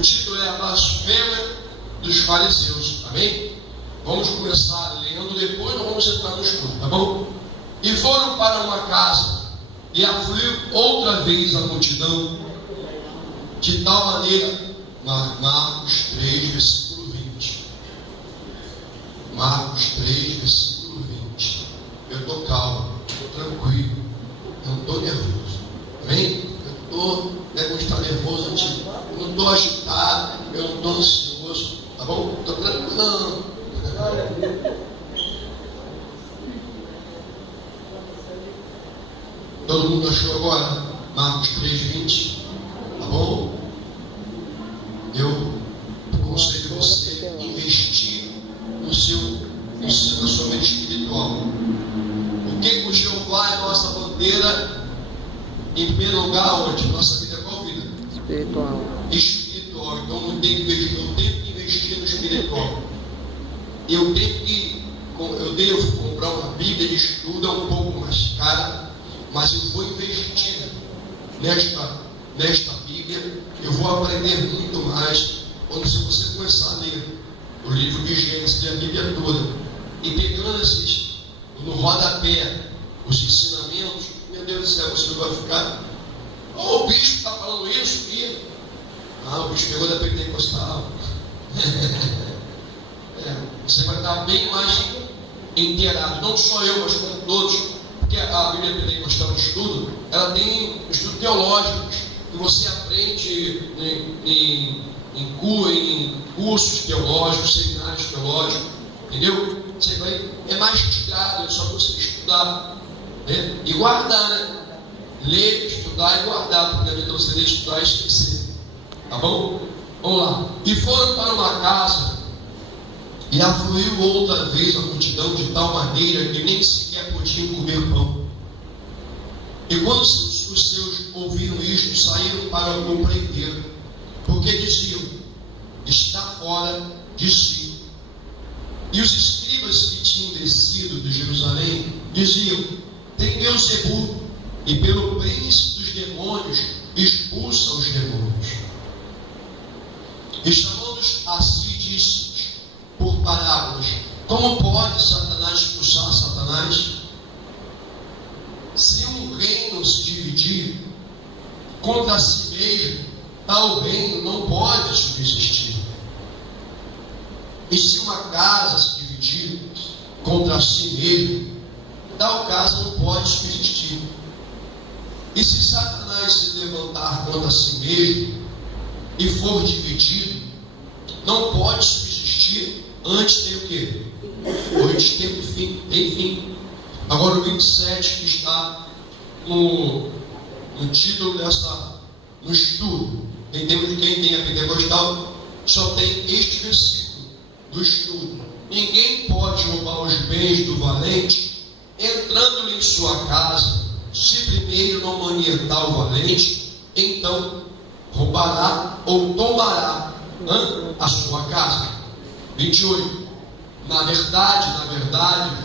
O título é a blasfêmia dos fariseus, amém? Vamos começar lendo, depois nós vamos entrar no estudo, tá bom? E foram para uma casa, e afluiu outra vez a multidão, de tal maneira, Marcos 3, versículo 20. Marcos 3, versículo 20. Eu estou calmo, estou tranquilo, eu não estou nervoso, amém? Eu não estou nervoso, eu não estou agitado, eu não estou ansioso, tá bom? Estou tranquilo. Todo mundo achou agora? Marcos 3, 20, tá bom? Eu aconselho você a investir na sua vida espiritual. Porque o Jeová é nossa bandeira, em primeiro lugar, onde? Nossa vida é qual vida? Espiritual. Espiritual. Então eu tenho que investir no espiritual. Eu devo comprar uma Bíblia de estudo, é um pouco mais cara, mas eu vou investir nesta Bíblia. Eu vou aprender muito mais quando você começar a ler o livro de Gênesis e a Bíblia toda, e pegando esses no rodapé os ensinamentos. Meu Deus do céu, você vai ficar, o bispo está falando isso, e o bispo pegou da Pentecostal. Você vai estar bem mais inteirado, não só eu, mas como todos, porque a Bíblia Pentecostal de estudo, ela tem estudos teológicos, que você aprende em cursos teológicos, seminários teológicos, entendeu? Você vai, é mais tirado, é só você estudar, né? E guardar, né? Ler, estudar e guardar, porque a vida você deve estudar e esquecer, tá bom? Vamos lá. E foram para uma casa, e afluiu outra vez a multidão de tal maneira que nem sequer podiam comer pão. E quando os seus ouviram isto, saíram para compreender, porque diziam: está fora de si. E os escribas que tinham descido de Jerusalém diziam: tem Beelzebul, e pelo príncipe dos demônios expulsa os demônios. E chamando-os a si, disse por parábolas: como pode Satanás expulsar Satanás? Se um reino se dividir contra si mesmo, tal reino não pode subsistir. E se uma casa se dividir contra si mesmo, tal casa não pode subsistir. E se Satanás se levantar contra si mesmo e for dividido, não pode subsistir. Antes tem o quê? Antes tem o fim, tem fim. Agora o 27 que está no título no estudo. Quem tem a Pentecostal só tem este versículo do estudo. Ninguém pode roubar os bens do valente entrando-lhe em sua casa, se primeiro não manietar o valente, então roubará ou tomará a sua casa. 28. Na verdade,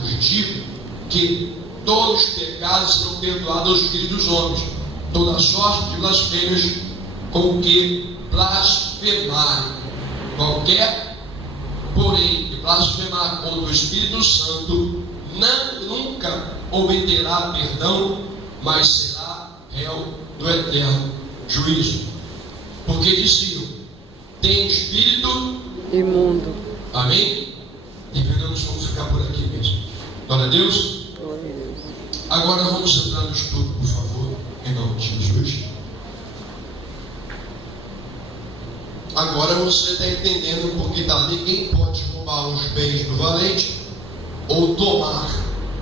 vos digo que todos os pecados serão perdoados aos filhos dos homens, toda sorte de blasfêmias com que blasfemarem. Qualquer, porém, que blasfemar contra o Espírito Santo nunca obterá perdão, mas será réu do eterno juízo. Porque diziam: tem espírito imundo. Amém? E nós vamos ficar por aqui mesmo. Glória a Deus. Glória a Deus. Agora vamos entrar no estudo, por favor, em nome de Jesus. Agora você está entendendo porque ninguém pode roubar os bens do valente ou tomar,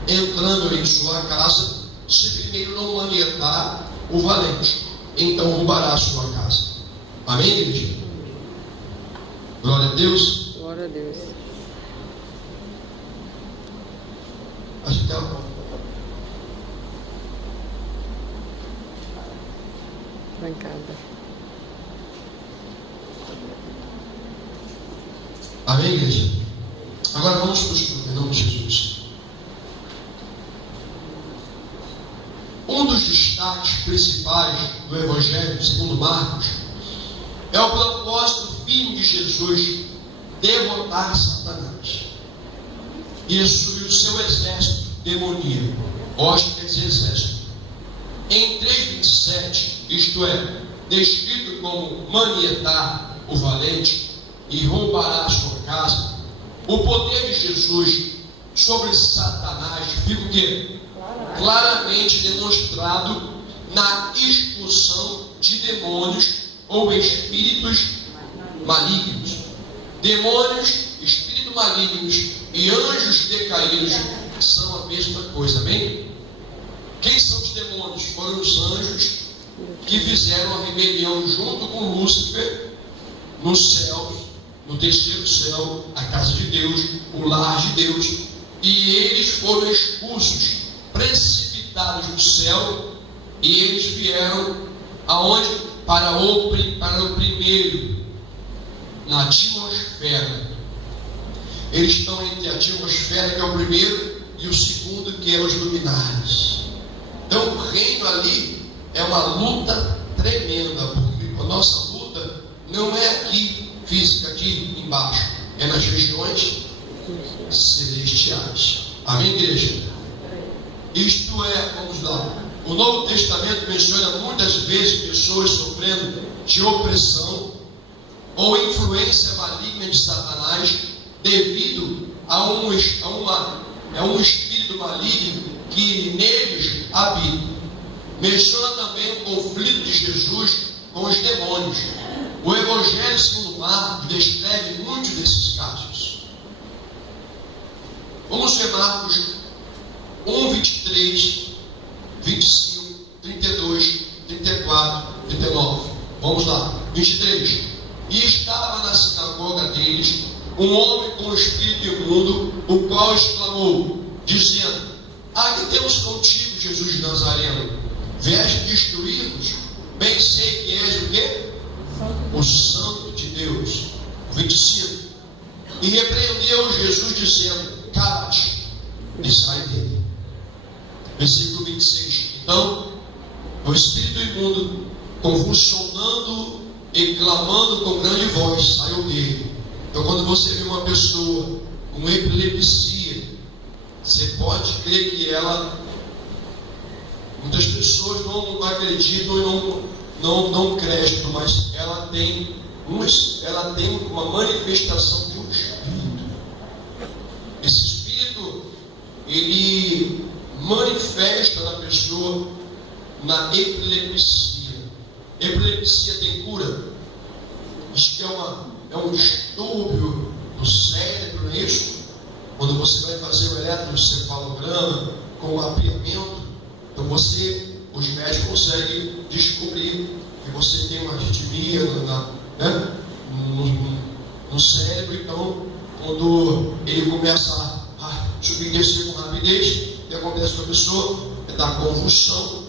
entrando em sua casa, se primeiro não manietar o valente. Então roubará a sua casa. Amém, igreja? Glória a Deus. Glória a Deus. Acho que ela... Bancada. Amém, igreja? Agora vamos para o estudo, em nome de Jesus. Um dos destaques principais do Evangelho segundo Marcos É o propósito firme de Jesus derrotar Satanás e destruir o seu exército demoníaco. Hoste quer dizer exército. Em 3:27, isto é, descrito como manietar o valente e roubará a sua casa, o poder de Jesus sobre Satanás fica o quê? Claramente demonstrado na expulsão de demônios ou espíritos malignos. Demônios, espíritos malignos e anjos decaídos são a mesma coisa, amém? Quem são os demônios? Foram os anjos que fizeram a rebelião junto com Lúcifer nos céus, no terceiro céu, a casa de Deus, o lar de Deus, e eles foram expulsos, precipitados do céu, e eles vieram aonde? Para o primeiro, na atmosfera. Eles estão entre a atmosfera, que é o primeiro, e o segundo, que é os luminares. Então o reino ali é uma luta tremenda, porque a nossa luta não é aqui física, aqui embaixo, é nas regiões celestiais. Amém, igreja? Isto é, vamos lá, o Novo Testamento menciona muitas vezes pessoas sofrendo de opressão ou influência maligna de Satanás devido a um espírito maligno que neles habita. Menciona também o conflito de Jesus com os demônios. O Evangelho segundo Marcos descreve muitos desses casos. Vamos ver Marcos 1, 23, 25, 32, 34, 39. Vamos lá. 23. E estava na sinagoga deles um homem com espírito imundo, o qual exclamou, dizendo: aqui temos contigo, Jesus de Nazareno, vieste destruir-nos? Bem sei que és o quê? O Santo de Deus. 25. E repreendeu Jesus, dizendo: cala-te e sai dele. Versículo 26. Então, o espírito imundo, convulsionando e clamando com grande voz, saiu dele. Então, quando você vê uma pessoa com epilepsia, você pode crer que ela, muitas pessoas não acreditam e não crédito, mas ela tem uma manifestação de um espírito. Esse espírito, ele manifesta na pessoa na epilepsia. Epilepsia tem cura? Diz que é um distúrbio do cérebro, não é isso? Quando você vai fazer o eletrocefalograma com o mapeamento, então os médicos conseguem descobrir que você tem uma arritmia no cérebro. Então, quando ele começa a subir e descer com rapidez, o que acontece com a pessoa? É dar convulsão,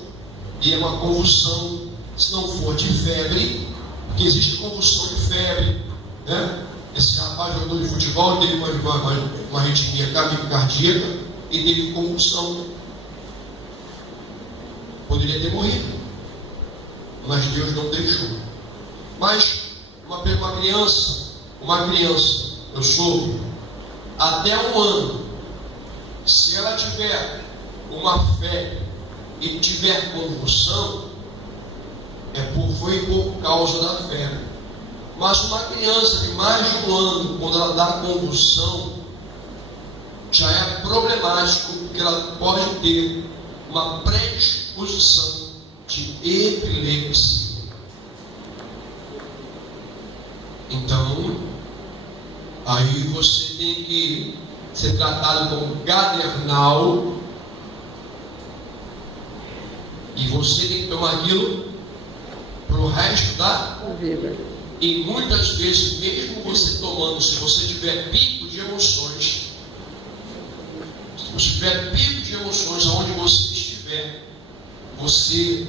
e é uma convulsão, se não for de febre, porque existe convulsão de febre, né? Esse rapaz jogador de futebol teve uma arritmia cardíaca e teve convulsão. Poderia ter morrido, mas Deus não deixou. Mas uma criança, eu soube, até 1 ano, se ela tiver uma febre e tiver convulsão, foi por causa da febre. Mas uma criança de mais de 1 ano, quando ela dá convulsão, já é problemático, porque ela pode ter uma predisposição de epilepsia. Então, aí você tem que ser tratado como gadernal, e você tem que tomar aquilo para o resto da vida. E muitas vezes, mesmo você tomando, se você tiver pico de emoções, aonde você estiver, você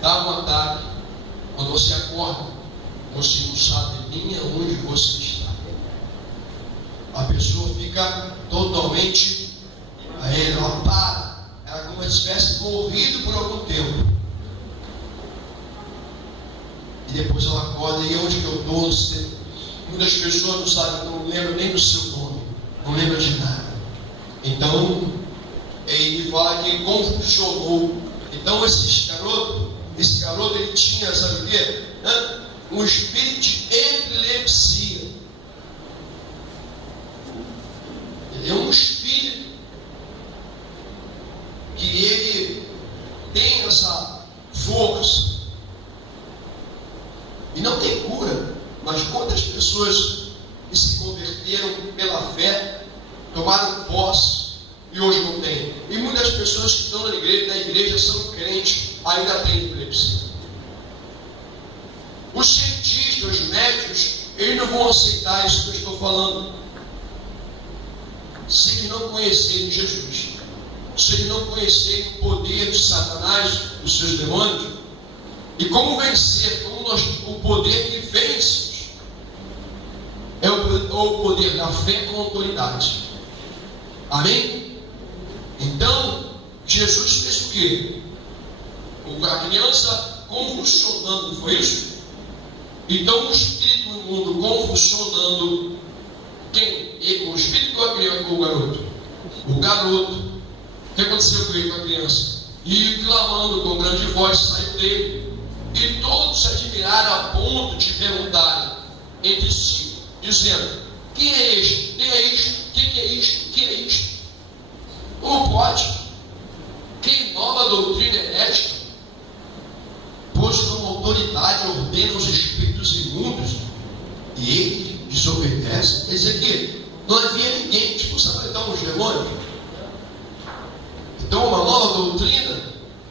dá um ataque. Quando você acorda, você não sabe nem aonde você está. A pessoa fica totalmente, ela para, ela como se tivesse morrido por algum tempo. e depois ela acorda, e onde que eu estou? Muitas pessoas não sabem, não lembram nem do seu nome, não lembram de nada. Então, ele fala que ele convulsionou. Então esse garoto ele tinha, sabe o quê? Um espírito de epilepsia. Ele é um espírito que ele tem essa força. E não tem cura. Mas quantas pessoas que se converteram pela fé, tomaram posse e hoje não tem? E muitas pessoas que estão na igreja são crentes, ainda têm epilepsia. Os cientistas, os médicos, eles não vão aceitar isso que eu estou falando, se eles não conhecerem Jesus, se eles não conhecerem o poder de Satanás, dos seus demônios, e como vencer, o poder que vence é o poder da fé com autoridade. Amém? Então, Jesus fez o quê? A criança convulsionando, foi isso? Então, o espírito imundo convulsionando, quem? O espírito ou a criança, ou o garoto? O garoto. O que aconteceu com ele, com a criança? E clamando com grande voz, saiu dele. E todos se admiraram a ponto de perguntarem entre si, dizendo: quem é este? Quem é isto? O que é isto? O que é isto? Como pode? Que nova doutrina herética, pois com autoridade ordena os espíritos imundos e ele desobedece. Quer dizer que não havia ninguém que expulsava então os demônios. Então uma nova doutrina,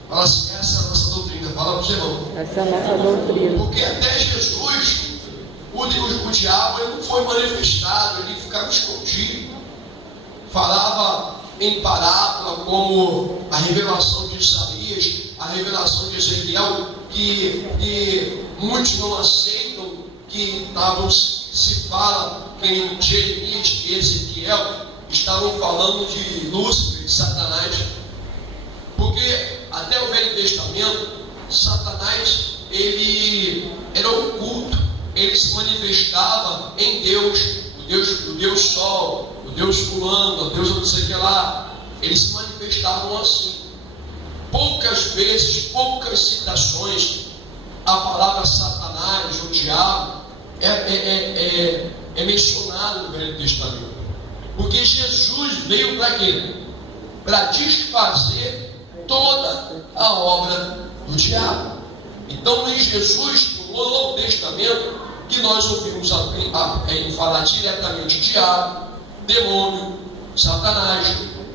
fala assim: essa é a nossa doutrina. Fala para os irmãos. Essa é a nossa doutrina. Porque até Jesus, o diabo ele não foi manifestado, ele ficava escondido. Falava em parábola, como a revelação de Isaías, a revelação de Ezequiel, que muitos não aceitam, que se fala que em Jeremias e Ezequiel estavam falando de Lúcifer, de Satanás. Porque até o Velho Testamento, Satanás, ele era oculto, ele se manifestava em Deus, o Deus Sol, o Deus fulano, o Deus não sei o que lá. Eles se manifestavam assim. Poucas vezes, poucas citações, a palavra Satanás, o diabo, é mencionado no Velho Testamento. Porque Jesus veio para quê? Para desfazer toda a obra do diabo. Então, em Jesus, no Novo Testamento, que nós ouvimos falar diretamente diabo, demônio, Satanás.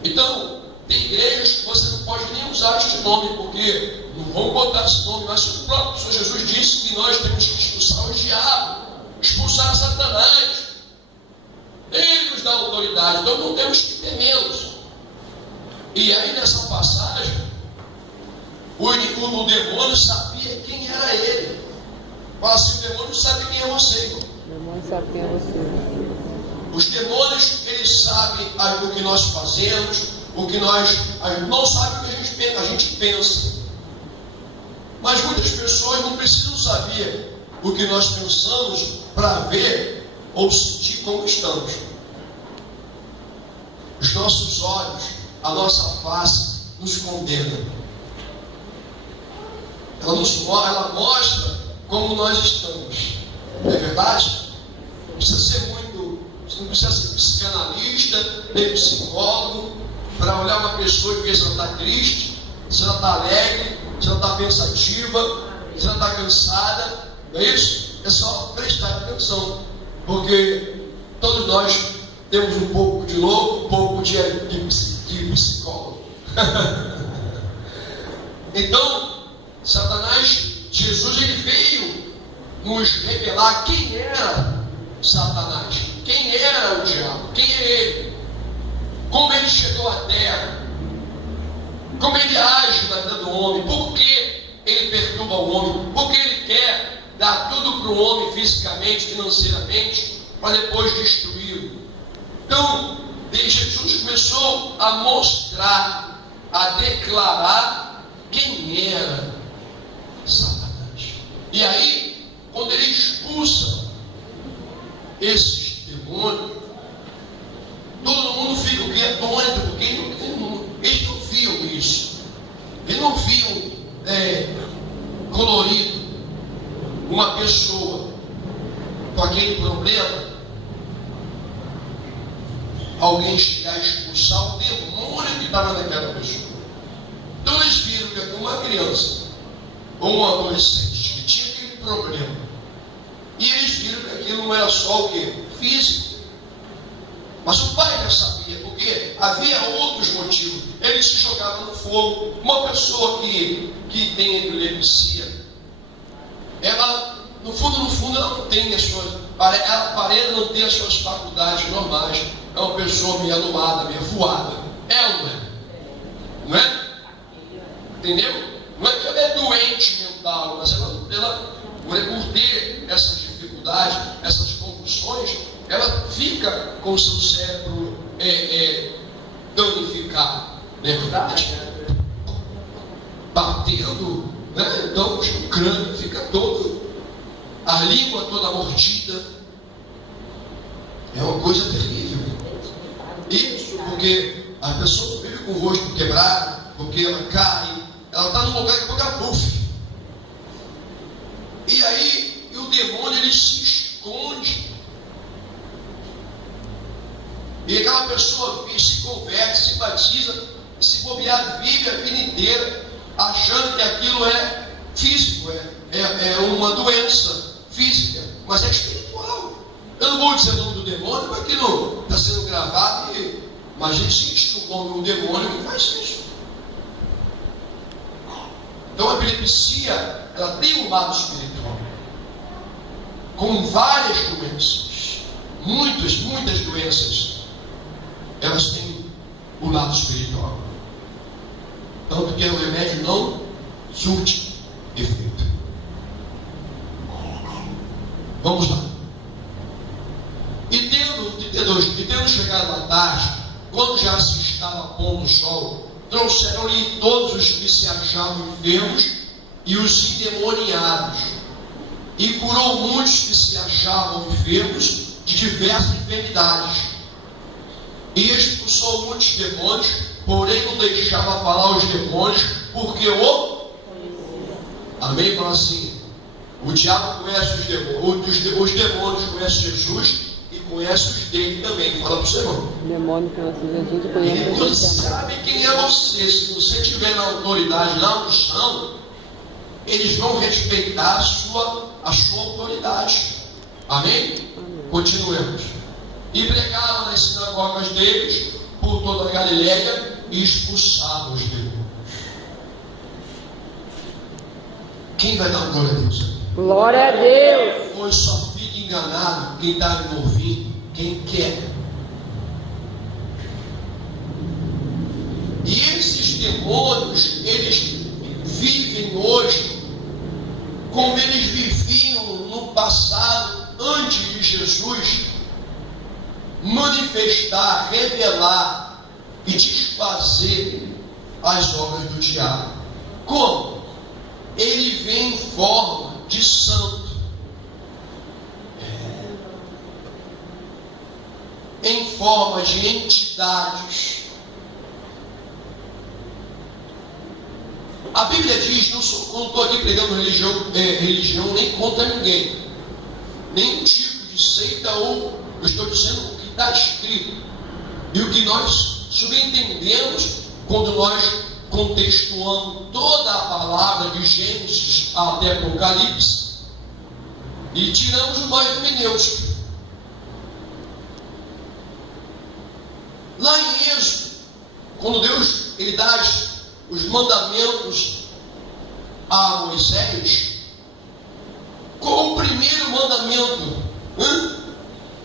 Então, tem igrejas que você não pode nem usar este nome, porque não vão botar esse nome, mas o próprio Senhor Jesus disse que nós temos que expulsar o diabo, expulsar Satanás. Ele nos dá autoridade, então não temos que temê-los. E aí nessa passagem, o demônio sabia quem era ele. Fala assim: o demônio sabe quem é você, irmão. O demônio sabe quem é você. Os demônios, eles sabem o que nós fazemos, o que nós não sabem o que a gente pensa. Mas muitas pessoas não precisam saber o que nós pensamos para ver ou sentir como estamos. Os nossos olhos, a nossa face nos condena. Ela mostra como nós estamos. Não é verdade? Não precisa ser não precisa ser psicanalista, nem psicólogo, para olhar uma pessoa e ver se ela está triste, se ela está alegre, se ela está pensativa, se ela está cansada. Não é isso? É só prestar atenção. Porque todos nós temos um pouco de louco, um pouco de psicólogo. Então, Jesus, ele veio nos revelar quem era Satanás, quem era o diabo, quem é ele, como ele chegou à terra, como ele age na vida do homem, por que ele perturba o homem, porque ele quer dar tudo para o homem fisicamente, financeiramente, para depois destruí-lo. Então, Jesus começou a mostrar, a declarar quem era Satanás. E aí, quando ele expulsa esses demônios, todo mundo fica o quê? Doido, porque eles não viam isso. Eles não viam colorido uma pessoa com aquele problema, alguém chegar a expulsar o demônio que estava naquela pessoa. Então eles viram que uma criança ou um adolescente que tinha aquele problema, e eles viram que aquilo não era só o quê? Físico. Mas o pai já sabia, porque havia outros motivos. Ele se jogava no fogo. Uma pessoa que tem epilepsia, ela, no fundo, ela não tem as suas, ela parece não ter as suas faculdades normais. É uma pessoa meio aluada, meio voada. É ou não é? Não é? Entendeu? Não é que ela é doente mental, mas ela por ter essas dificuldades, essas convulsões, ela fica com o seu cérebro danificado, não é verdade? Batendo, né? Então o crânio fica todo, a língua toda mordida. É uma coisa terrível. Isso porque a pessoa vive com o rosto quebrado, porque ela cai, ela está num lugar que ela puff. E aí o demônio ele se esconde. E aquela pessoa se converte, se batiza, se bobear, vive a vida inteira achando que aquilo é físico, é uma doença física, mas é espiritual. Eu não vou dizer o nome do demônio, porque aquilo está sendo gravado, mas existe um demônio que faz isso. Então a epilepsia, ela tem um lado espiritual, com várias doenças, muitas doenças, elas têm o lado espiritual. Tanto que o remédio não surte efeito. Vamos lá. E tendo chegado à tarde, quando já se estava pondo o sol, trouxeram-lhe todos os que se achavam enfermos e os endemoniados, e curou muitos que se achavam enfermos de diversas enfermidades, e expulsou muitos demônios, porém não deixava falar os demônios, porque amém? Fala assim, o diabo conhece os demônios conhecem Jesus e conhece os dele também. Fala para o Senhor. O demônio conhece Jesus e conhece Ele não sabe quem é você. Se você estiver na autoridade, na unção, eles vão respeitar a sua autoridade. Amém? Continuemos. E pregaram nas sinagogas deles por toda a Galileia e expulsaram os demônios. Quem vai dar glória a Deus? Glória a Deus! Pois só fica enganado quem está me ouvindo, quem quer. E esses demônios, eles vivem hoje como eles viviam no passado, antes de Jesus manifestar, revelar e desfazer as obras do diabo. Como? Ele vem em forma de santo, em forma de entidades. A Bíblia diz, não estou aqui pregando religião nem contra ninguém, nenhum tipo de seita, ou eu estou dizendo o que está escrito e o que nós subentendemos quando nós contextuamos toda a palavra de Gênesis até Apocalipse e tiramos o mais hermenêutico. Lá em Êxodo, quando Deus ele dá os mandamentos a Moisés, qual o primeiro mandamento?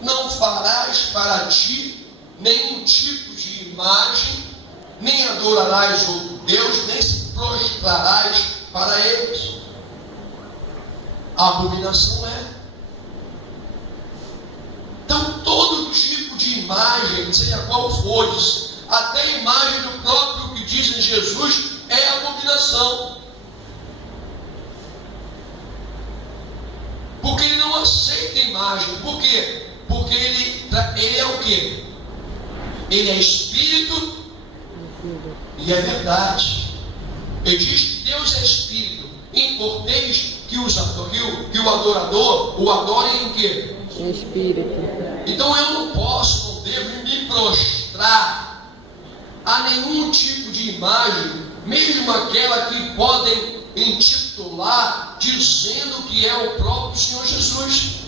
Não farás para ti nenhum tipo de imagem, nem adorarás outro Deus, nem se prostrarás para eles. A abominação é. Então, todo tipo de imagem, seja qual for, até a imagem do próprio que diz em Jesus, é abominação. imagem. Por quê? Porque ele é o quê? Ele é espírito e é verdade. Ele diz que Deus é espírito. Importeis que o adorador o adore em quê? Em espírito. Então eu não posso, não devo me prostrar a nenhum tipo de imagem, mesmo aquela que podem intitular dizendo que é o próprio Senhor Jesus.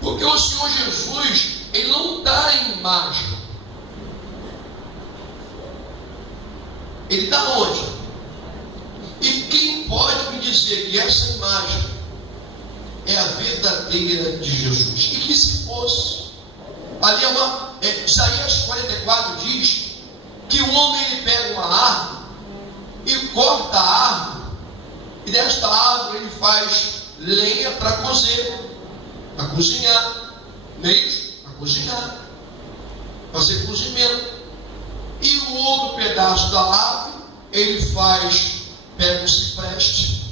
Porque o Senhor Jesus, ele não está em imagem. Ele está onde? E quem pode me dizer que essa imagem é a verdadeira de Jesus? E que se fosse, ali Isaías 44 diz que o homem ele pega uma árvore e corta a árvore, e desta árvore ele faz lenha para cozinhar, não é isso? Para cozinhar, fazer cozimento. E o outro pedaço da árvore ele pega um cipreste,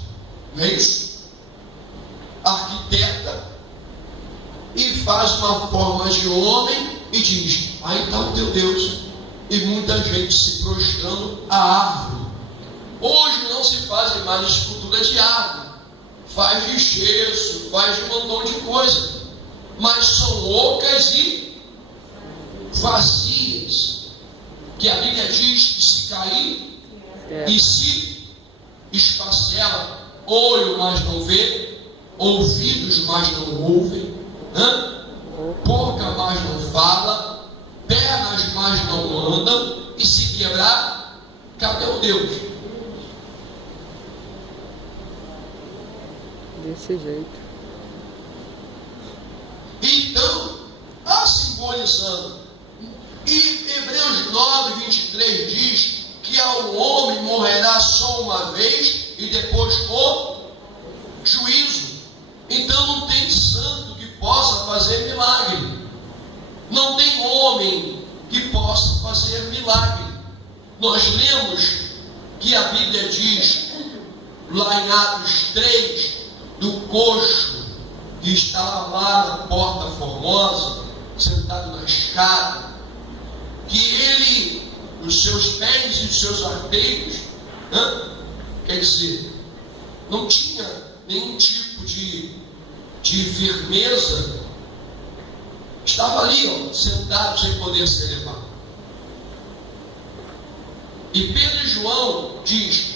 não é isso? Arquiteta e faz uma forma de homem e diz: aí está o teu Deus. E muita gente se prostrando à árvore. Hoje não se faz mais escultura de árvore, faz de gesso, faz de um montão de coisa, mas são ocas e vazias, que a Bíblia diz que se cair e se esfacela, olho mas não vê, ouvidos mas não ouvem, boca mas não fala, pernas mas não andam, e se quebrar, cadê o Deus? Desse jeito. Então, está simbolizando. E Hebreus 9, 23 diz que ao homem morrerá só uma vez e depois o juízo. Então não tem santo que possa fazer milagre. Não tem homem que possa fazer milagre. Nós lemos que a Bíblia diz, lá em Atos 3, do coxo que estava lá na porta formosa, sentado na escada, que ele, os seus pés e os seus arteiros, quer dizer, não tinha nenhum tipo de firmeza, estava ali, sentado sem poder se elevar. E Pedro e João diz,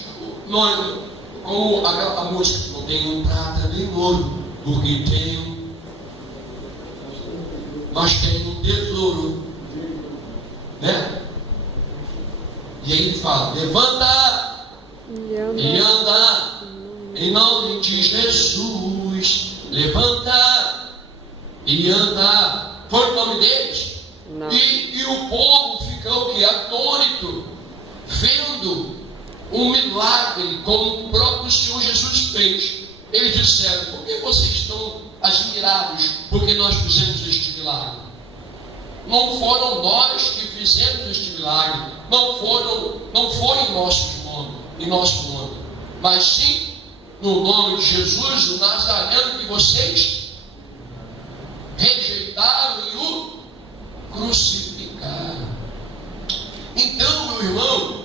como a música, não tenho prata nem ouro, porque tenho, mas tenho um tesouro, né? E aí ele fala: levanta e anda em nome de Jesus. Levanta e anda. Foi o nome deles? Não. E o povo ficou atônito, vendo um milagre como o próprio Senhor Jesus fez. Eles disseram: por que vocês estão admirados porque nós fizemos este milagre? Não foram nós que fizemos este milagre, não foi em nosso nome, mas sim no nome de Jesus, o Nazareno, que vocês rejeitaram e o crucificaram. Então, meu irmão,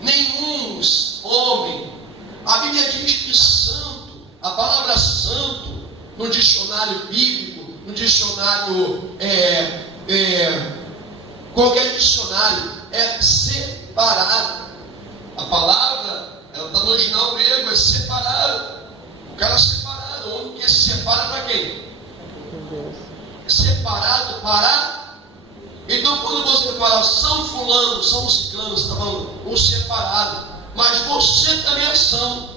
nenhum homem, a Bíblia diz que santo, a palavra santo, no dicionário bíblico, no dicionário, qualquer dicionário, é separado. A palavra, ela está no original grego, é separado. O cara é separado, o homem que se separa para quem? Separado para. Então, quando você fala São Fulano, São Ciclano, você está falando um separado. Mas você também é santo,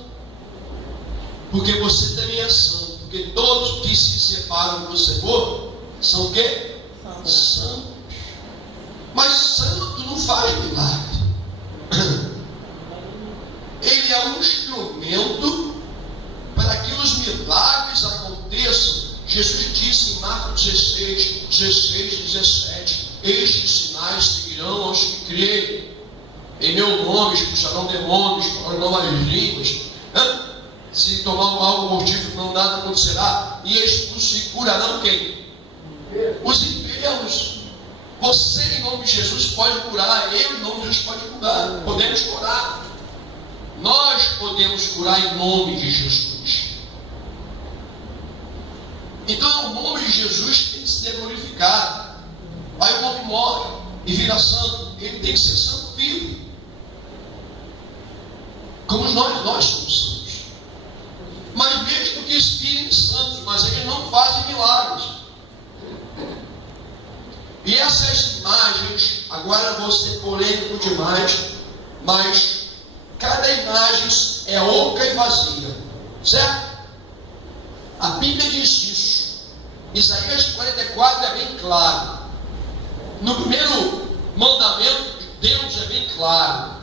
porque você também é santo. Porque todos que se separam do Senhor são o quê? Santos. Mas santo não faz milagre. Ele é um instrumento para que os milagres aconteçam. Jesus disse em Marcos 16, 17: estes sinais seguirão aos que crerem. Em meu nome expulsarão demônios, falarão novas línguas. se tomar algo mortífero, não nada acontecerá, e expulso e curarão quem? Os enfermos. Você, em nome de Jesus, pode curar. Eu, em nome de Jesus, pode curar. Podemos curar. Nós podemos curar em nome de Jesus. Então, o nome de Jesus tem que ser glorificado. Aí o homem morre e vira santo. Ele tem que ser santo vivo. Como nós somos santos. Mas mesmo que espírem santos, mas eles não fazem milagres. E essas imagens, agora eu vou ser polêmico demais, mas cada imagem é oca e vazia, certo? A Bíblia diz isso. Isaías 44 é bem claro. No primeiro mandamento de Deus é bem claro: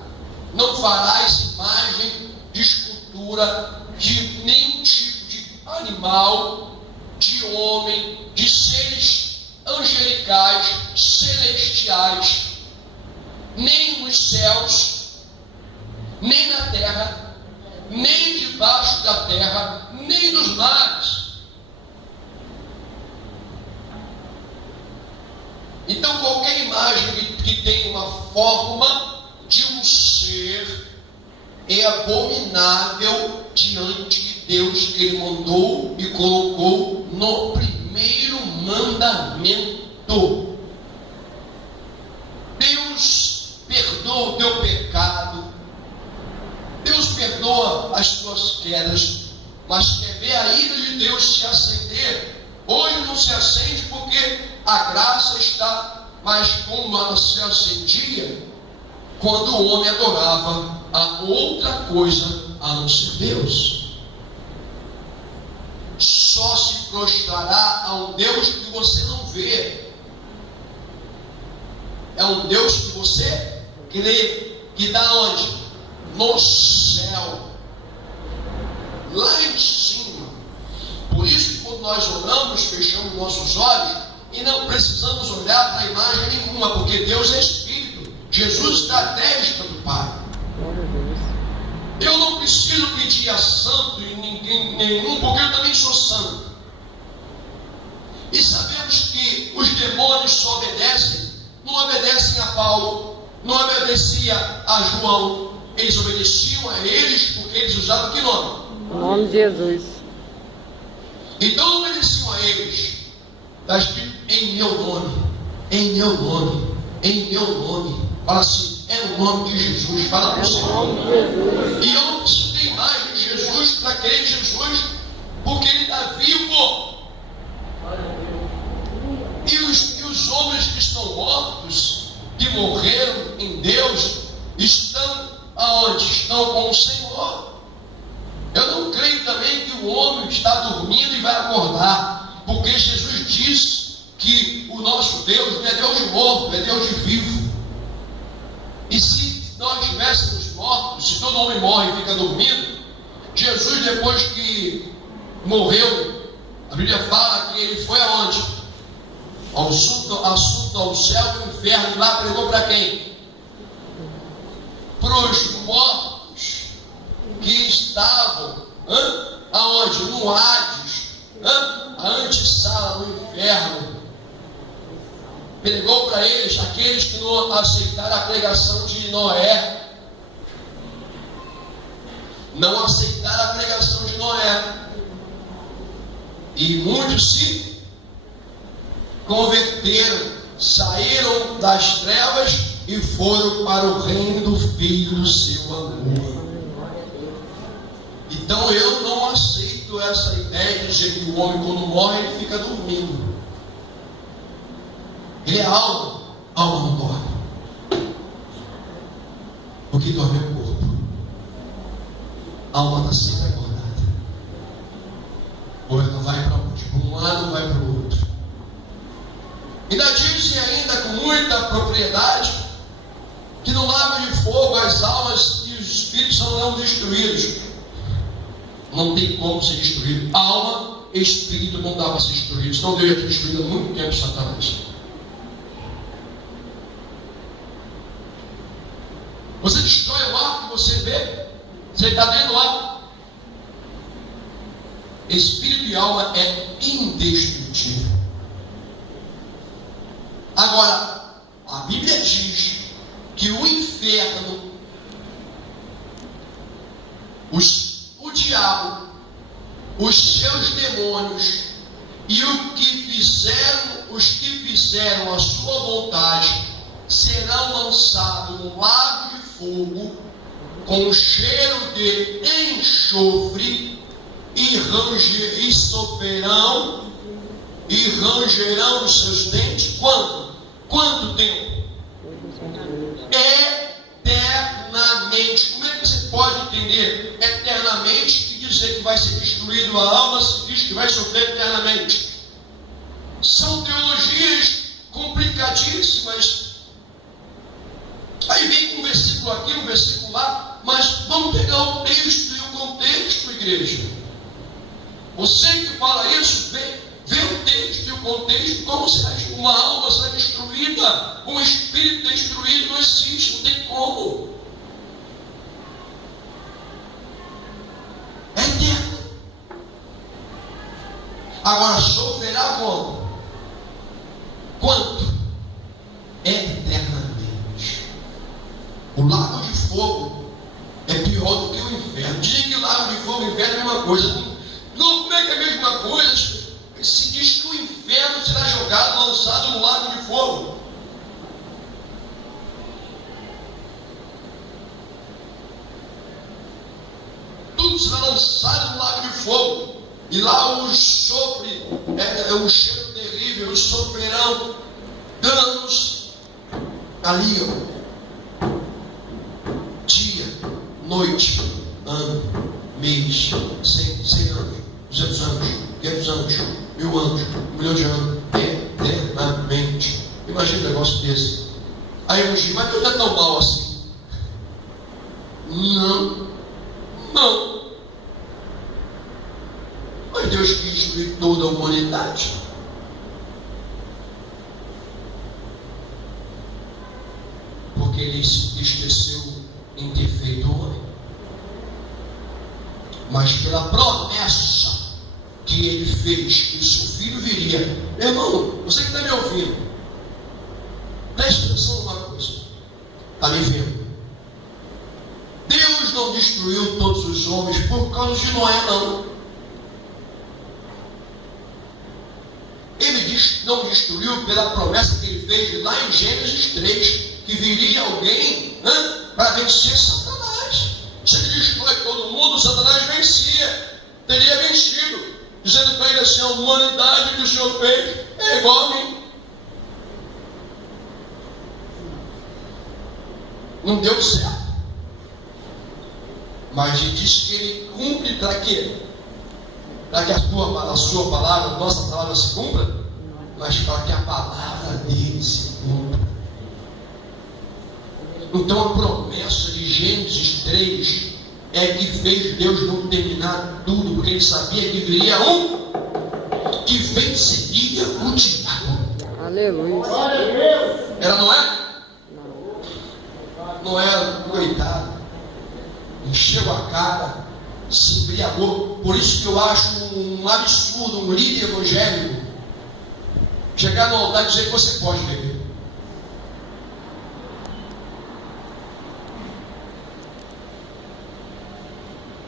não farás imagem de escultura de nenhum tipo de animal, de homem, de seres angelicais, celestiais, nem nos céus, nem na terra, nem debaixo da terra, nem nos mares. Então qualquer imagem que tenha uma forma de um ser é abominável diante de Deus, que Ele mandou e colocou no primeiro mandamento. Deus perdoa o teu pecado, Deus perdoa as tuas quedas, mas quer ver a ira de Deus se acender? Hoje não se acende porque a graça está, mas como ela se acendia quando o homem adorava a outra coisa a não ser Deus. Só se prostrará a um Deus que você não vê. É um Deus que você crê, que está onde? No céu, lá em cima. Por isso que quando nós oramos, fechamos nossos olhos e não precisamos olhar para a imagem nenhuma, porque Deus é Espírito. Jesus está à destra do Pai. Eu não preciso pedir a santo e ninguém nenhum, porque eu também sou santo. E sabemos que os demônios só obedecem, não obedecem a Paulo, não obedeciam a João. Eles obedeciam a eles porque eles usavam que nome? Em nome de Jesus. Então não obedeciam a eles. Está escrito em meu nome, em meu nome, em meu nome. Fala assim, é o nome de Jesus. Fala para o Senhor. E eu não preciso ter imagem de Jesus para crer em Jesus, porque Ele está vivo. E os homens que estão mortos, que morreram em Deus, estão aonde? Estão com o Senhor. Eu não creio também que o homem está dormindo e vai acordar, porque Jesus disse que o nosso Deus não é Deus de morto, é Deus de vivo. E se nós estivéssemos mortos, se todo homem morre e fica dormindo, Jesus, depois que morreu, a Bíblia fala que ele foi aonde? Assunto ao céu e ao inferno. E lá pregou para quem? Para os mortos que estavam aonde? No Hades, a antessala, no inferno. Pregou para eles, aqueles que não aceitaram a pregação de Noé. Não aceitaram a pregação de Noé. E muitos se converteram, saíram das trevas e foram para o reino do Filho do seu amor. Então eu não aceito essa ideia de dizer que o homem, quando morre, ele fica dormindo. Ele é alma não dorme. O que dorme é o corpo. A alma está sempre acordada. Ou ela vai para onde? Para um lado ou vai para o outro. Ainda dizem ainda com muita propriedade que no lago de fogo as almas e os espíritos serão destruídos. Não tem como ser destruído. Alma e espírito não dá para ser destruído. Senão Deus já tinha destruído há muito tempo Satanás. Você destrói o ar que você vê. Você está vendo o ar. Espírito e alma é indestrutível. Agora, a Bíblia diz que o inferno, o diabo, os seus demônios e os que fizeram a sua vontade serão lançados no lago de fogo com cheiro de enxofre e sofrerão e rangerão os seus dentes. Quanto tempo? Eternamente. Como é que você pode entender eternamente e dizer que vai ser destruído a alma se diz que vai sofrer eternamente? São teologias complicadíssimas. Aí vem um versículo aqui, um versículo lá, mas vamos pegar o texto e o contexto, igreja. Você que fala isso, vê o texto e o contexto, como se uma alma será destruída, um espírito destruído não existe, não tem como. É eterno. Agora, sofrerá como? Quanto? Eternamente. O lago de fogo é pior do que o inferno. Dizem que o lago de fogo e o inferno é a mesma coisa. Não, como é que é a mesma coisa? Se diz que o inferno será jogado, lançado no lago de fogo. Tudo será lançado no lago de fogo. E lá o enxofre, é um cheiro terrível, eles sofrerão danos ali, ó. Dia, noite, ano, mês, 100 anos, 200 anos, 500 anos, 1000 anos, 1 milhão de anos, eternamente. Imagina um negócio desse. Aí eu digo, mas Deus não é tão mal assim. Não. Mas Deus quis destruir toda a humanidade. Porque Ele se entristeceu em ter feito o homem. Mas pela promessa que Ele fez, que o seu filho viria. Meu irmão, você que está me ouvindo, preste atenção numa coisa. Está me vendo? Deus não destruiu todos os homens por causa de Noé, não. Ele não destruiu pela promessa que Ele fez lá em Gênesis 3, que viria alguém para vencer Satanás. Se Ele destrói todo mundo, Satanás vencia, teria vencido, dizendo para ele assim: a humanidade que o Senhor fez é igual a mim. Não deu certo. Mas Ele disse que Ele cumpre para quê? Para que a sua palavra, a nossa palavra se cumpra, mas para que a palavra dele se cumpra. Então a promessa de Gênesis 3 é que fez Deus não terminar tudo, porque Ele sabia que viria um que venceria o diabo. Aleluia. Era Noé? Noé, coitado, encheu a cara, se embriagou. Por isso que eu acho um absurdo um líder evangélico chegar no altar e dizer que você pode beber.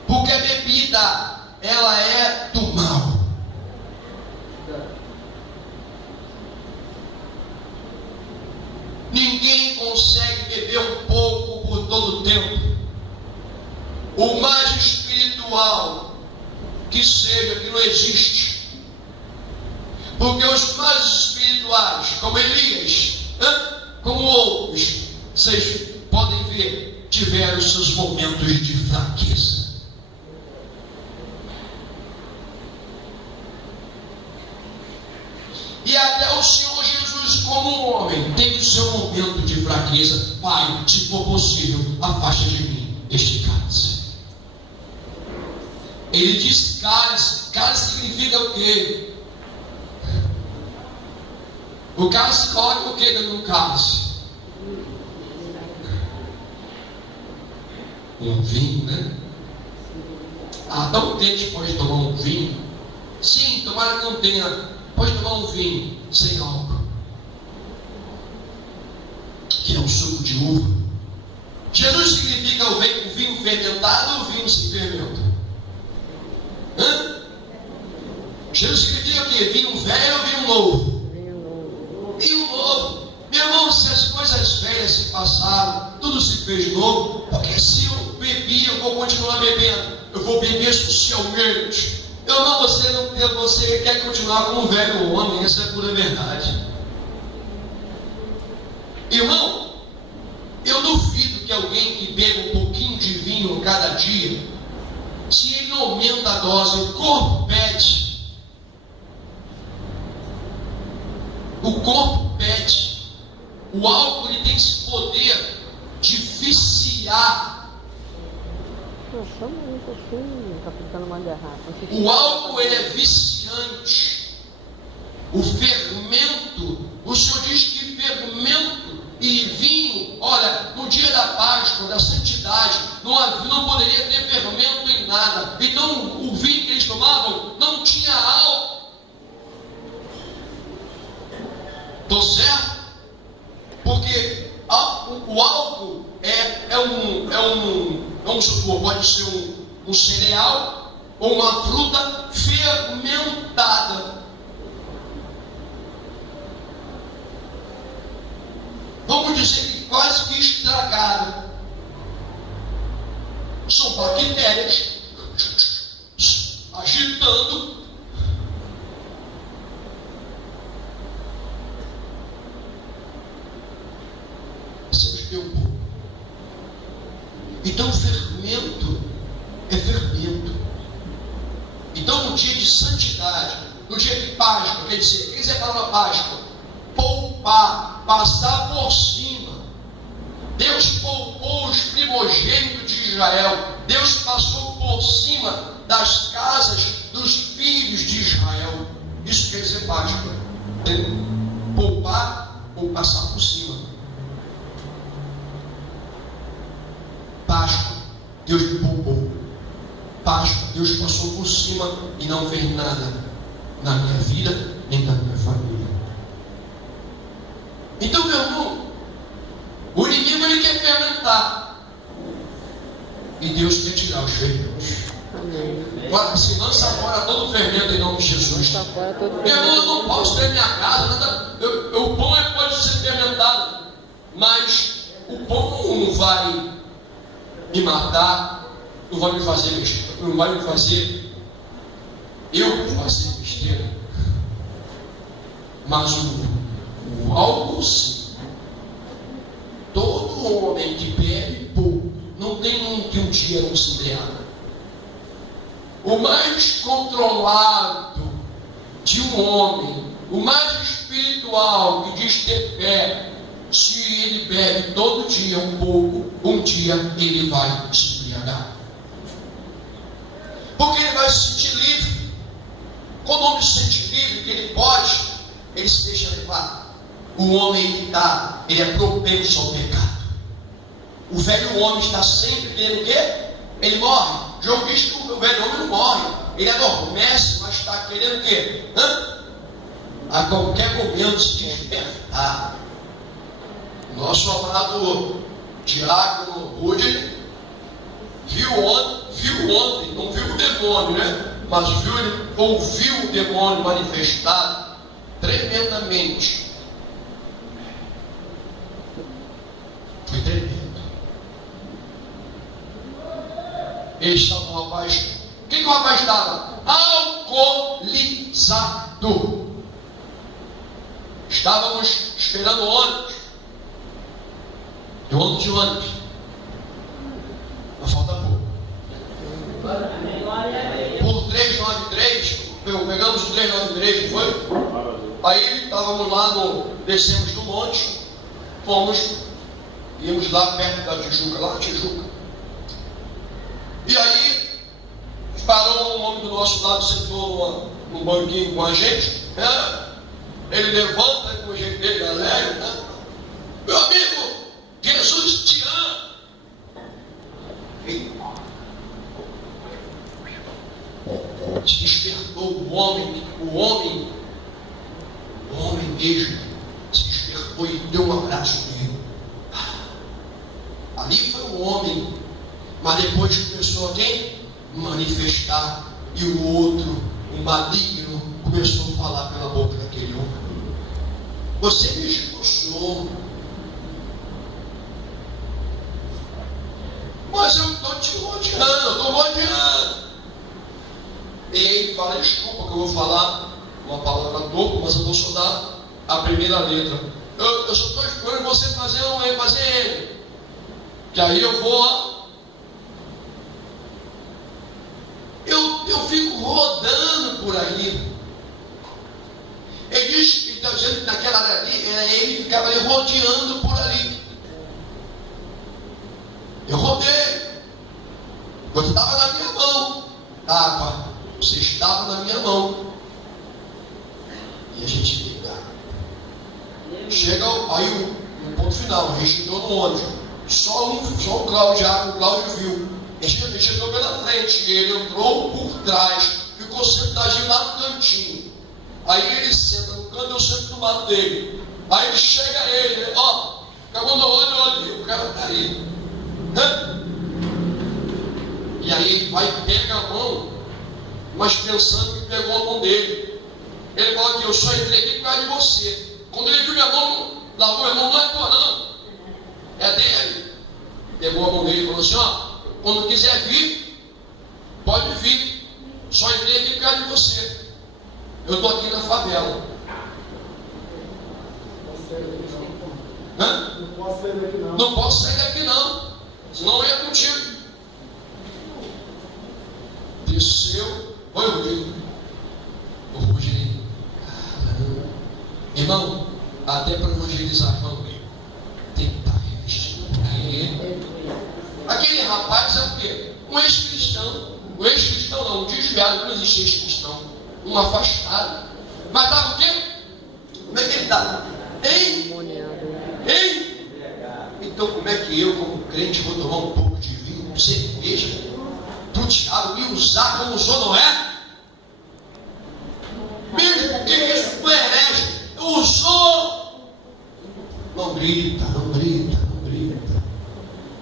Porque a bebida, ela é do mal. Ninguém consegue beber um pouco por todo o tempo. O mais espiritual que seja, que não existe. Porque os mais espirituais, como Elias, como outros, vocês podem ver, tiveram seus momentos de fraqueza. E até o Senhor Jesus, como homem, teve o seu momento de fraqueza. Pai, se for possível, afasta de mim este cálice. Ele diz cálice. Cálice significa o quê? O cálice coloca o quê dentro do cálice? Um vinho, né? Tão quente pode tomar um vinho. Sim, tomara que não tenha. Pode tomar um vinho sem álcool, que é um suco de uva. Jesus significa o vinho fermentado ou o vinho sem fermento? Jesus significa o quê? Vinho velho ou vinho novo? Vinho novo. Meu irmão, se as coisas velhas se passaram, tudo se fez novo, porque se eu bebi, eu vou continuar bebendo. Eu vou beber socialmente. Meu irmão, você quer continuar como um velho homem, essa é a pura verdade. Irmão, eu duvido que alguém que beba um pouquinho de vinho cada dia, se ele não aumenta a dose, o corpo pede. O corpo pede. O álcool ele tem esse poder de viciar. O álcool ele é viciante. O fermento, o Senhor diz que fermento e vinho, olha, no dia da Páscoa, da santidade, não poderia ter fermento em nada. Então o vinho que eles tomavam não tinha álcool. Estou certo? Porque o álcool vamos supor, pode ser um cereal ou uma fruta fermentada. Vamos dizer que quase que estragada. São bactérias agitando. Então fermento é fermento. Então no dia de santidade, no dia de Páscoa, quer dizer a palavra Páscoa? Poupar, passar por cima. Deus poupou os primogênitos de Israel. Deus passou por cima das casas dos filhos de Israel. Isso quer dizer Páscoa. Poupar ou passar por cima. Páscoa, Deus me poupou. Páscoa, Deus passou por cima e não fez nada na minha vida, nem na minha família. Então, meu irmão, o inimigo ele quer fermentar. E Deus quer tirar os fermentos. Agora, se lança fora todo o fermento em nome de Jesus. Meu irmão, eu não posso ter minha casa, nada. O pão pode ser fermentado, mas o pão não vai me matar, não vai me fazer eu fazer besteira. Mas o álcool sim. Todo homem que bebe pouco, não tem que um dia não se embriaga. O mais controlado de um homem, o mais espiritual, que diz ter fé, se ele bebe todo dia um pouco, um dia ele vai se embriagar. Porque ele vai se sentir livre. Quando o homem se sente livre, que ele pode, ele se deixa levar. O homem ele é propenso ao pecado. O velho homem está sempre querendo o quê? Ele morre. João diz que o velho homem não morre. Ele adormece, mas está querendo o quê? A qualquer momento se despertar. Nosso amado diácono Rudy viu ontem, não viu o demônio, né? Mas ouviu o demônio manifestado tremendamente. Foi tremendo. Ele estava um rapaz. O que o rapaz estava? Alcoolizado. Estávamos esperando o ônibus. Eu ando de ônibus. Mas falta pouco. Por 393, pegamos o 393, não foi? Aí estávamos lá, descemos do monte, íamos lá perto da Tijuca, lá na Tijuca. E aí, parou um homem do nosso lado, sentou num banquinho com a gente. Ele levanta com o jeito dele, alegre, né? Meu amigo, Jesus te ama. Se despertou. ajudou o homem mesmo se despertou e deu um abraço nele. Ali foi o homem, mas depois começou a quem? Manifestar, e o outro, o maligno, começou a falar pela boca daquele homem. Você me expulsou, mas eu estou te rodeando, eu estou rodeando. E ele fala, desculpa que eu vou falar uma palavra topo, mas eu vou só dar a primeira letra. Eu só estou esperando você fazer ele. Que aí eu vou. Eu fico rodando por aí. Ele diz que está dizendo que naquela área ali, ele ficava ali rodeando por ali. Eu rodei. Você estava na minha mão. Você estava na minha mão. E a gente liga. Chega aí o ponto final. A gente entrou no ônibus. Só o Cláudio viu. Ele chegou pela frente. Ele entrou por trás. Ficou sentadinho lá no cantinho. Aí ele senta no canto, eu sento do lado dele. Aí chega ele, quando eu olho, o cara está aí. E aí ele vai e pega a mão, mas pensando que pegou a mão dele. Ele fala que eu só entrei aqui por causa de você. Quando ele viu minha mão, lavou minha mão, não é tua não, é dele. Pegou a mão dele e falou assim, quando quiser vir, pode vir. Só entrei aqui por causa de você. Eu estou aqui na favela. Não posso sair daqui não. Senão eu ia contigo. Desceu. Oi, Rodrigo. O Rodrigo. Irmão, até para evangelizar, irmão, tem que estar revestido. Aquele rapaz é o quê? Um ex-cristão. Um ex-cristão não, um desviado. Não existe ex-cristão. Um afastado. Mas estava o quê? Como é que ele está? Hein? Então como é que eu, como crente, vou tomar um pouco de vinho, cerveja, para o diabo me usar como usou Noé? Mesmo porque isso não é herege. Usou. Não grita.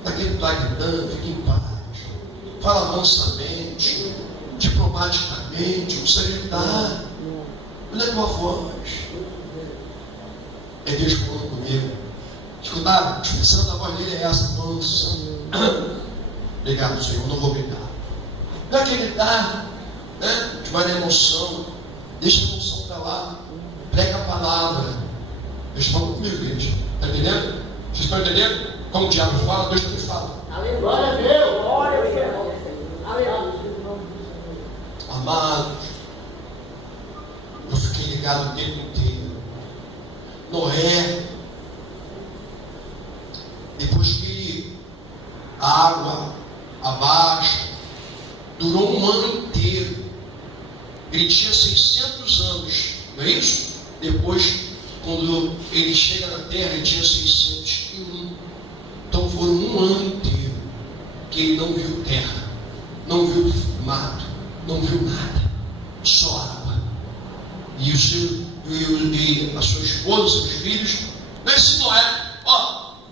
Para quem está gritando, fique em paz. Fala mansamente, diplomaticamente, não precisa gritar. Olha a tua voz. É Deus falando comigo. Escutaram? A expressão da voz dele é essa, mansa. Obrigado, Senhor, não vou gritar. Não é que gritar, né? De uma emoção. Deixa a emoção para lá. Prega a palavra. Deus fala comigo, igreja. Está entendendo? Vocês estão entendendo? Como o diabo fala, Deus também fala. Glória a Deus. Glória a Deus. Aleluia. Amados, eu fiquei ligado o tempo inteiro. Noé, depois que a água abaixa, durou um ano inteiro. Ele tinha 600 anos, não é isso? Depois, quando ele chega na terra, ele tinha 601. Então foram um ano inteiro que ele não viu terra, não viu mato, não viu nada, só água. E a sua esposa, seus filhos, esse Noé,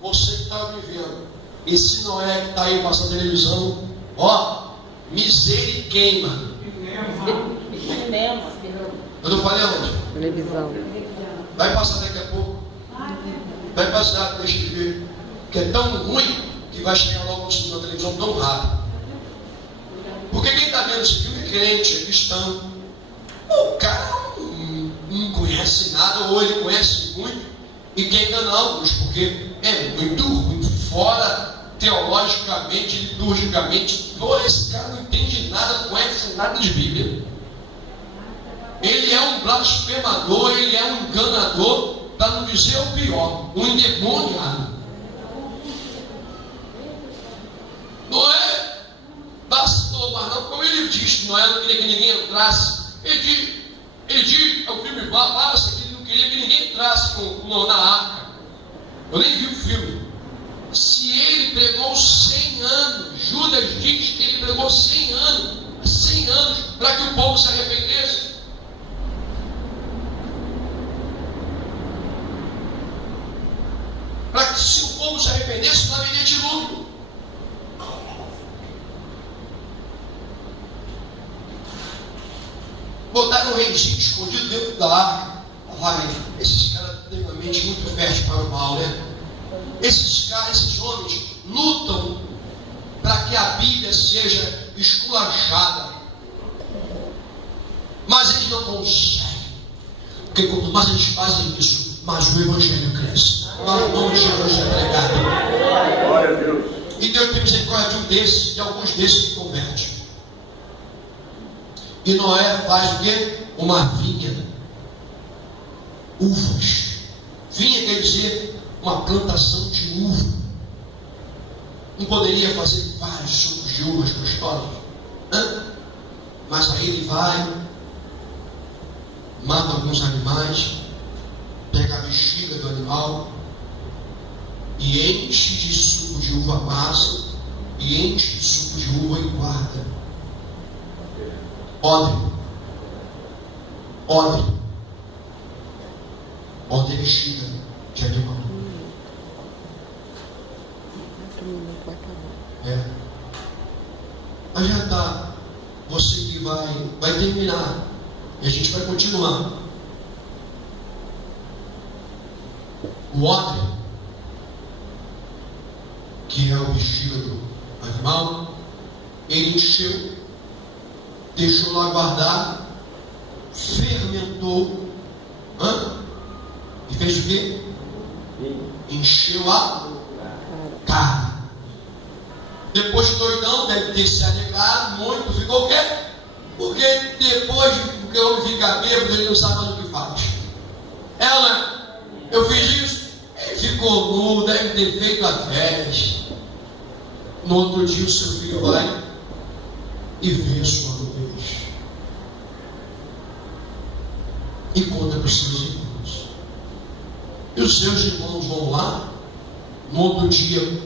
você que está me vendo, esse Noé que está aí passando televisão, miséria e queima. Eu não falei aonde? Televisão. Vai passar daqui a pouco. Vai passar, deixa eu ver. Que é tão ruim que vai chegar logo na televisão tão rápido. Porque quem está vendo esse filme é crente, é cristão. O cara não conhece nada, ou ele conhece muito e quer enganar alguns, porque é muito fora teologicamente, liturgicamente. Esse cara não entende nada, não conhece nada de Bíblia. Ele é um blasfemador, ele é um enganador, para não dizer o pior, um endemoniado. Noé bastou, mas não, como ele disse que Noé não queria que ninguém entrasse. Ele diz, o filme passa que ele não queria que ninguém entrasse na arca. Eu nem vi o filme. Se ele pregou 100 anos, Judas diz que ele pregou 100 anos para que o povo se arrependesse. botaram um reizinho escondido dentro da arca. Esses caras têm uma mente muito fértil para o mal, né? Esses caras, esses homens, lutam para que a Bíblia seja esculachada. Mas eles não conseguem. Porque quanto mais eles fazem isso, mais o Evangelho cresce. Mais o nome de Jesus é pregado. Glória a Deus. E Deus tem misericórdia de um desses, de alguns desses que convertem. E Noé faz o quê? Uma vinha. Uvas. Vinha quer dizer uma plantação de uva. Não poderia fazer vários sucos de uvas gostosas. Mas aí ele vai, mata alguns animais, pega a bexiga do animal e enche de suco de uva massa e enche de suco de uva e guarda. Odre é bexiga de animal. Mas já está. Você que vai terminar. E a gente vai continuar. O odre, que é o bexiga do animal, ele encheu, deixou lá guardado, fermentou, e fez o quê? Encheu a cara. Depois doidão, deve ter se alegrado muito, ficou o quê? Porque depois que o homem fica bêbado, ele não sabe mais o que faz. Ela, eu fiz isso, ele ficou nu, deve ter feito a festa. No outro dia o seu filho vai e vê a sua nudez. E conta para os seus irmãos. E os seus irmãos vão lá, no outro dia,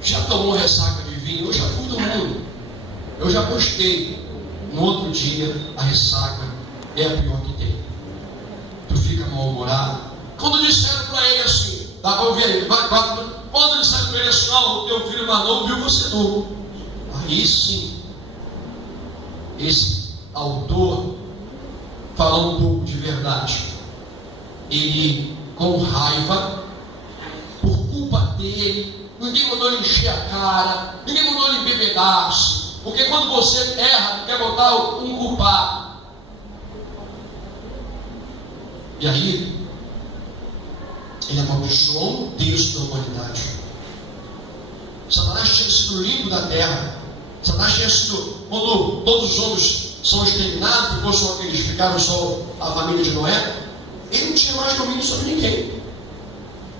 já tomou ressaca de vinho, eu já fui do mundo, eu já gostei. No outro dia, a ressaca é a pior que tem. Tu fica mal-humorado. Quando disseram para ele assim, dá para ouvir aí, quando disseram para ele assim, o teu filho mais novo viu você novo. Aí sim, esse autor fala um pouco de verdade. Ele, com raiva, por culpa dele, ninguém mandou ele encher a cara, ninguém mandou ele embebedar-se. Porque quando você erra, quer botar um culpado. E aí, ele amaldiçoou um terço da humanidade. Satanás tinha sido limpo da terra. Satanás tinha sido, quando todos os homens são exterminados, ficou só aqueles, ficaram só a família de Noé, ele não tinha mais domínio sobre ninguém.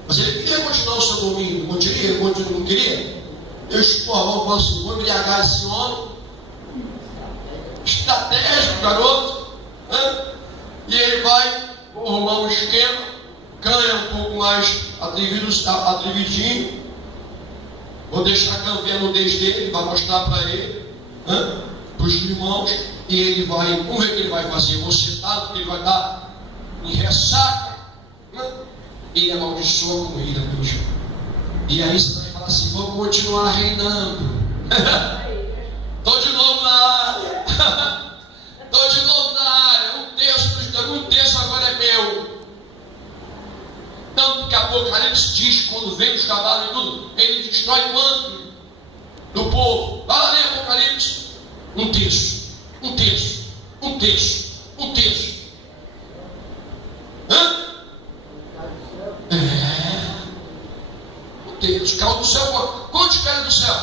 Mas ele queria continuar o seu domínio, não queria. Deus, vou embriagar esse homem, estratégico, garoto, e ele vai, vou arrumar um esquema, ganha um pouco mais atrevidinho, vou deixar ver a nudez dele, vai mostrar para ele, para os irmãos, e ele vai, vamos ver o que ele vai fazer, vou citar, porque ele vai dar em ressaca, ele amaldiçoa com ira mesmo. E aí você vai falar assim, vou continuar reinando. Estou de novo na área. Estou de novo na área. Um terço agora é meu. Tanto que Apocalipse diz que quando vem os cavalos e tudo, ele destrói quanto do povo. Vai lá ler Apocalipse. Um terço. Deus, caiu do céu, quantos caíram do céu?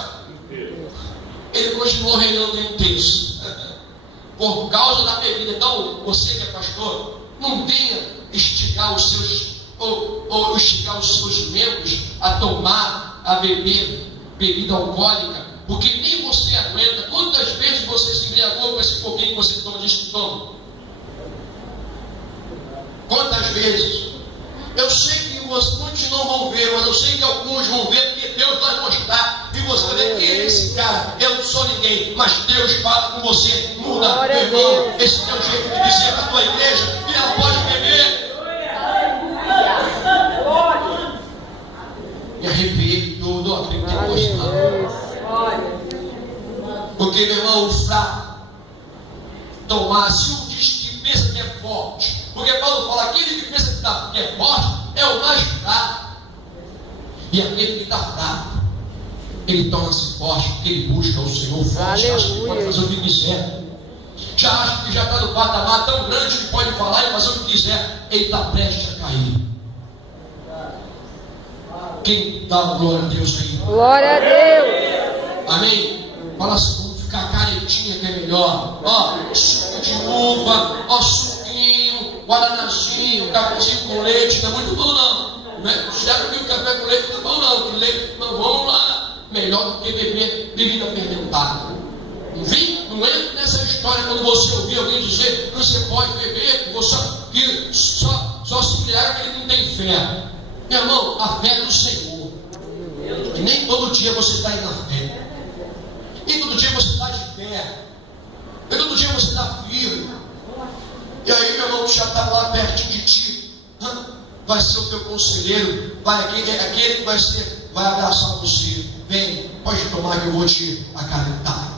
Ele continuou reinando em um terço, por causa da bebida. Então, você que é pastor, não venha instigar os seus, ou instigar os seus membros a tomar, a beber bebida alcoólica, porque nem você aguenta. Quantas vezes você se embriagou com esse pouquinho que você toma, diz que toma? Quantas vezes? Eu sei que muitos não vão ver, mas eu sei que alguns vão ver, porque Deus vai mostrar. E você vai ver que esse cara, eu não sou ninguém, mas Deus fala com você. Muda, meu irmão, esse teu jeito de dizer na tua igreja que ela pode beber. Me arrepiei todo, ó, tem que mostrar. Porque, meu irmão, o fraco, tomar. Se um diz que pensa que é forte, porque Paulo fala, aquele que pensa que é forte é o mais fraco. E aquele que está fraco, ele torna-se forte, porque ele busca o Senhor forte, acha que pode fazer o que quiser. Já acha que já está no patamar tão grande que pode falar e fazer o que quiser. Ele está prestes a cair. Quem dá glória a Deus aí? Glória a Deus. Amém? Fala assim, vamos ficar caretinha que é melhor. Ó, suco de uva, ó, suquinho, guaranazinho, cafezinho com leite, não é muito bom não. Disseram que o café com leite não é bom não, que leite, não, vamos lá. Melhor do que beber bebida fermentada. Não vem? Não entra nessa história quando você ouvir alguém dizer que você pode beber, que só se virar que ele não tem fé. Meu irmão, a fé é no Senhor. E nem todo dia você está aí na fé. Nem todo dia você está de pé. Nem todo dia você está firme. E aí, meu irmão, que já está lá perto de ti, vai ser o teu conselheiro, aquele que vai abraçar você. Vem, pode tomar que eu vou te acalentar.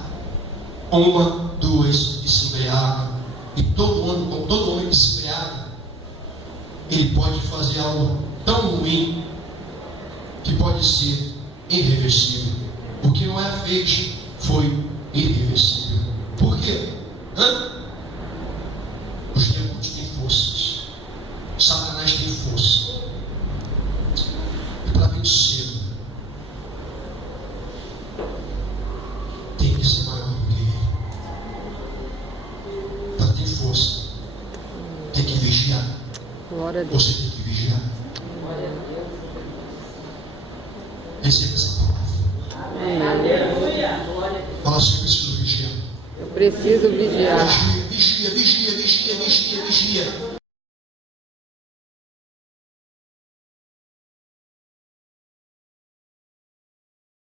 1, 2 e se embriaga. E todo homem que se embriaga, ele pode fazer algo tão ruim que pode ser irreversível. Porque não é feito, foi irreversível. Por quê? Os demônios têm forças. Satanás tem força. E para vencer, tem que ser maior do que ele. Para ter força, tem que vigiar. Glória a Deus. Você tem que vigiar. Receba essa palavra. Fala assim, eu preciso vigiar. Eu preciso vigiar. Vigia.